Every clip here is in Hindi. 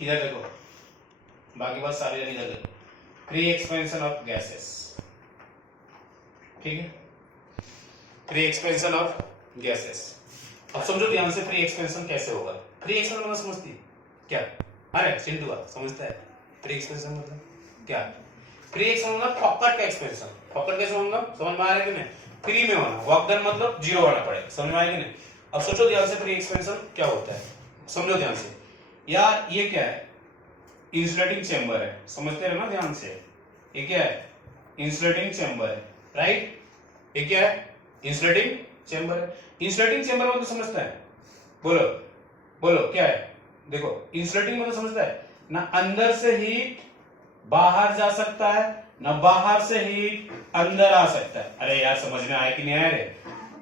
इधर देखो, बाकी बात सारी जगह इधर देखो, फ्री एक्सपेंशन ऑफ गैसेस, ठीक है, फ्री एक्सपेंशन ऑफ गैसेस। अब समझो ध्यान से फ्री एक्सपेंशन कैसे होगा। फ्री एक्सपेंशन मतलब समझती क्या? अरे चिंटू समझता है फ्री एक्सपेंशन मतलब क्या? फ्री एक्सपेंशन मतलब फॉकट का एक्सपेंशन। फॉकट कैसे होगा समझ में आ रहा है कि नहीं? फ्री में होना, वर्क डन मतलब जीरो होना पड़ेगा, समझ में आया कि नहीं? अब सोचो ध्यान से फ्री एक्सपेंशन क्या होता है, समझो ध्यान से। यार ये क्या है? इंसुलेटिंग चेंबर है, समझते रहे ना ध्यान से। ये क्या है? इंसुलेटिंग चेंबर है, राइट? ये क्या है? इंसुलेटिंग चेंबर है। इंसुलेटिंग चेंबर मतलब समझता है? बोलो बोलो क्या है? देखो इंसुलेटिंग मतलब समझता है ना, अंदर से हीट बाहर जा सकता है, ना बाहर से हीट अंदर आ सकता है। अरे यार समझ में आया कि नहीं आया रे?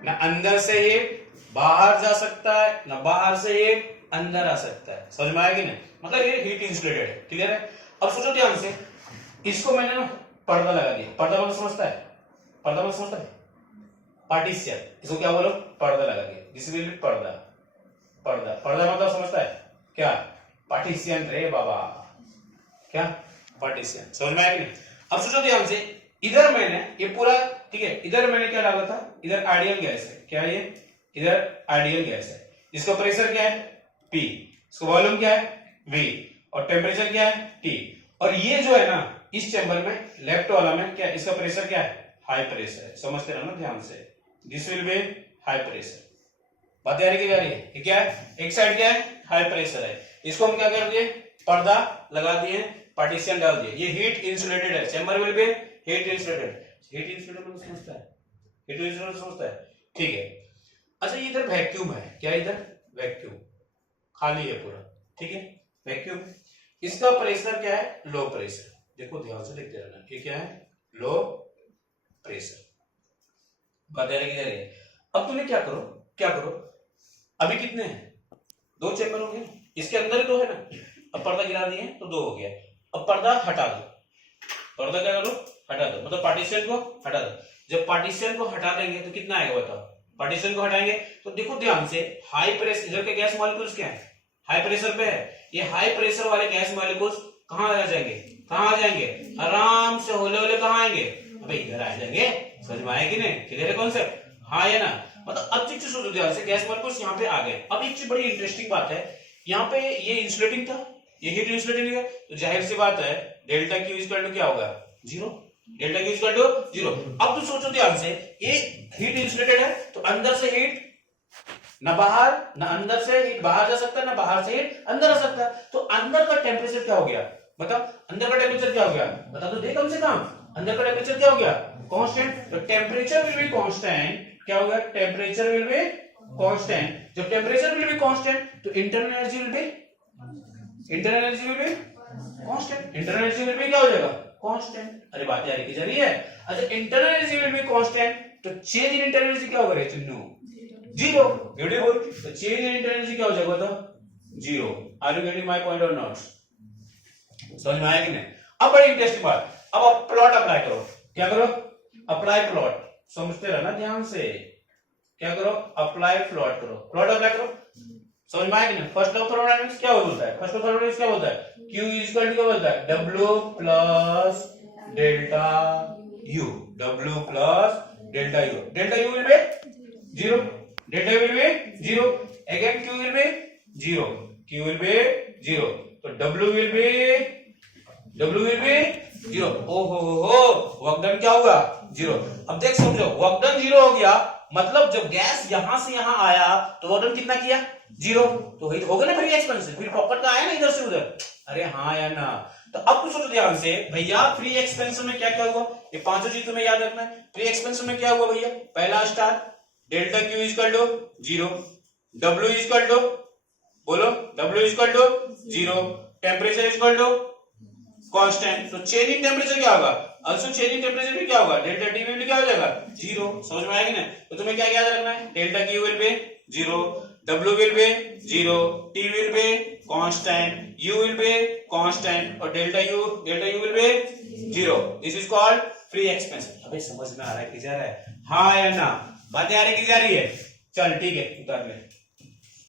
ना अंदर से हीट बाहर जा सकता है, ना बाहर से हीट अंदर आ सकता है। समझ में आया कि नहीं? मतलब ये हीट इंसुलेटेड है, क्लियर है? अब सोचो ध्यान से, इसको मैंने ना पर्दा लगा दिया। पर्दा मतलब समझता है? पर्दा मतलब समझता है? पार्टीशन, इसको क्या बोलो? पर्दा लगा दिया। दिस विल बी पर्दा। पर्दा, पर्दा मतलब समझता है क्या? पार्टीशन रे बाबा, क्या? पार्टीशन। समझ में आया कि नहीं? अब सोचो ध्यान से, इधर मैंने ये पूरा, ठीक है, इधर मैंने क्या डाला था? इधर आइडियल गैस है, क्या ये? इधर आइडियल गैस है। इसका प्रेशर क्या है? P, इसका वॉल्यूम क्या है? V, और टेम्परेचर क्या है? T। और ये जो है ना, इस चैम्बर में लेफ्ट वाला में क्या, इसका प्रेशर क्या है? हाई प्रेशर है। समझते रहना ध्यान से, this will be high pressure. बात यार की जा रही है? ये क्या है? एक साइड क्या है? हाई प्रेशर है। इसको हम क्या कर दिए? पर्दा लगा दिए, पार्टीशन डाल दिए। ये हीट इंसुलेटेड है, chamber will be heat insulated. Heat insulated मतलब समझता है? हीट इंसुलेटेड समझता है, ठीक है। अच्छा ये इधर वैक्यूम है, क्या इधर? वैक्यूम खाली है पूरा, ठीक है, वैक्यूम। इसका प्रेशर क्या है? Low pressure. देखो ध्यान से देखते रहना, ये क्या है? Low pressure. बात आ रही है? अब तुम्हें क्या करो, क्या करो, अभी कितने हैं? दो चैम्बर हो गए, इसके अंदर ही दो है ना। अब पर्दा गिरा दिए तो दो हो गया। अब पर्दा हटा दो, पर्दा क्या करो? हटा दो, मतलब पार्टीशन को हटा दो। जब पार्टीशन को हटा देंगे तो कितना आएगा बताओ? पार्टीशन को हटाएंगे तो देखो ध्यान से, हाई प्रेशर, इधर के गैस मॉलिक्यूल्स क्या है? हाई प्रेशर पे है। ये हाई प्रेशर वाले गैस मॉलिक्यूल्स कहां आ जाएंगे? कहां आ जाएंगे? आराम से होले होले कहां आएंगे? अबे इधर आ जाएंगे। समझ में आया कि नहीं? क्लियर है कॉन्सेप्ट? हाँ या ना? मतलब अब चीज सोचो ध्यान से, गैस मॉलिक्यूल्स यहाँ पे आ गए। अब एक चीज बड़ी इंटरेस्टिंग बात है, यहाँ पे ये इंसुलेटिंग था, ये हीट इंसुलेटिंग है, तो जाहिर सी बात है डेल्टा क्यू इक्वल टू क्या होगा? Zero. Delta Q equal to zero. अब तो सोचो ध्यान से, ये हीट इंसुलेटेड है तो अंदर से हीट ना बाहर, ना अंदर से हीट बाहर जा सकता है, ना बाहर से हीट अंदर आ सकता है। तो अंदर का टेम्परेचर क्या हो गया? बताओ अंदर का टेम्परेचर क्या हो गया? बता तो दे कम से कम। अंदर का टेम्परेचर क्या हो गया? कांस्टेंट। तो टेम्परेचर विल बी कांस्टेंट, क्या हो गया? Temperature will be constant. जब टेम्परेचर विल बी कांस्टेंट तो internal energy will be constant. Internal energy will B क्या हो जाएगा? कांस्टेंट। अरे बात यार की जा रही है? अच्छा internal energy will be constant, तो चेंज इन इंटरनल एनर्जी क्या होगा रे चिन्नू? जीरो। ब्यूटीफुल। तो चेंज इन इंटरनल एनर्जी क्या हो जाएगा तो? Zero. Are you getting my point or not? समझ में आया कि नहीं? अब बड़ी इंटरेस्टिंग बात, अब आप प्लॉट अप्लाई करो। क्या करो? Apply plot. समझते रहना ध्यान से, क्या करो? अप्लाई प्लॉट करो, प्लॉट अप्लाई करो। समझ में आया कि नहीं? फर्स्ट लॉ ऑफ थर्मोडायनामिक्स क्या बोलता है? फर्स्ट लॉ ऑफ थर्मोडायनामिक्स क्या बोलता है? Q इक्वल टू क्या बोलता है? W plus delta U। W plus delta U। Delta U will be zero, delta U will be zero. Again Q will be zero, Q will be zero. तो W विल बी जीरो। ओहो वर्क डन क्या होगा? जीरो। अब देख समझो, वर्क डन जीरो हो गया, मतलब जब गैस यहां से यहां आया तो वर्क डन कितना किया? जीरो। तो वही होगा ना फ्री एक्सपेंशन, फिर पॉकेट का आया ना इधर से उधर। अरे हाँ या ना? तो अब कुछ सोचो ध्यान से भैया, फ्री एक्सपेंशन में क्या क्या हुआ? ये पांचों चीज तुम्हें याद रखना है। फ्री एक्सपेंशन में क्या हुआ भैया? पहला star, delta Q equal to zero, W equal to, बोलो W equal to zero, temperature equal to constant. तो चेंज इन टेम्परेचर क्या होगा? आल्सो चेंज इन टेम्परेचर भी क्या होगा? डेल्टा टी भी क्या हो जाएगा? जीरो। समझ में आएगी ना? तो तुम्हें क्या याद रखना है? Delta Q will be zero, W will be zero, T will be constant, U will be constant और delta U will be zero. This is called free expansion. अबे समझ में आ रहा है कि जा रहा है? हाँ या ना? बातें आ रही की जा रही है? चल ठीक है, उतार ले।